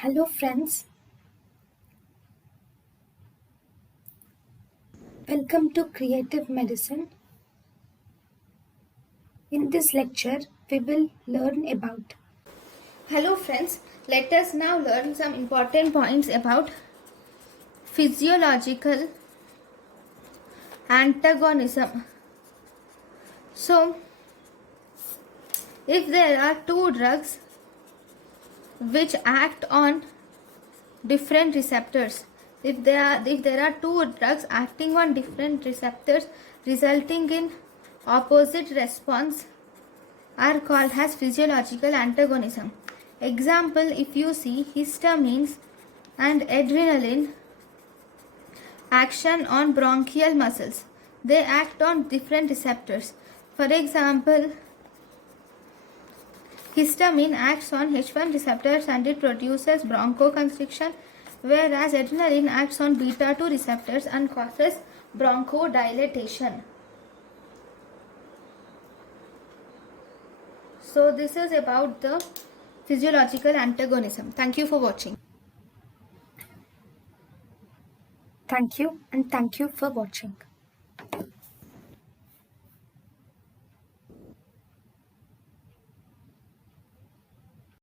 Hello friends, welcome to Creative Medicine. In this lecture, we will learn about. Hello friends, let us now learn some important points about physiological antagonism. So, if there are two drugs which act on different receptors, if there are two drugs acting on different receptors resulting in opposite response are called as physiological antagonism. Example, if you see histamines and adrenaline action on bronchial muscles, they act on different receptors. For example, histamine acts on H1 receptors and it produces bronchoconstriction, whereas adrenaline acts on beta 2 receptors and causes bronchodilation. So this is about the physiological antagonism. Thank you for watching. Thank you and thank you for watching.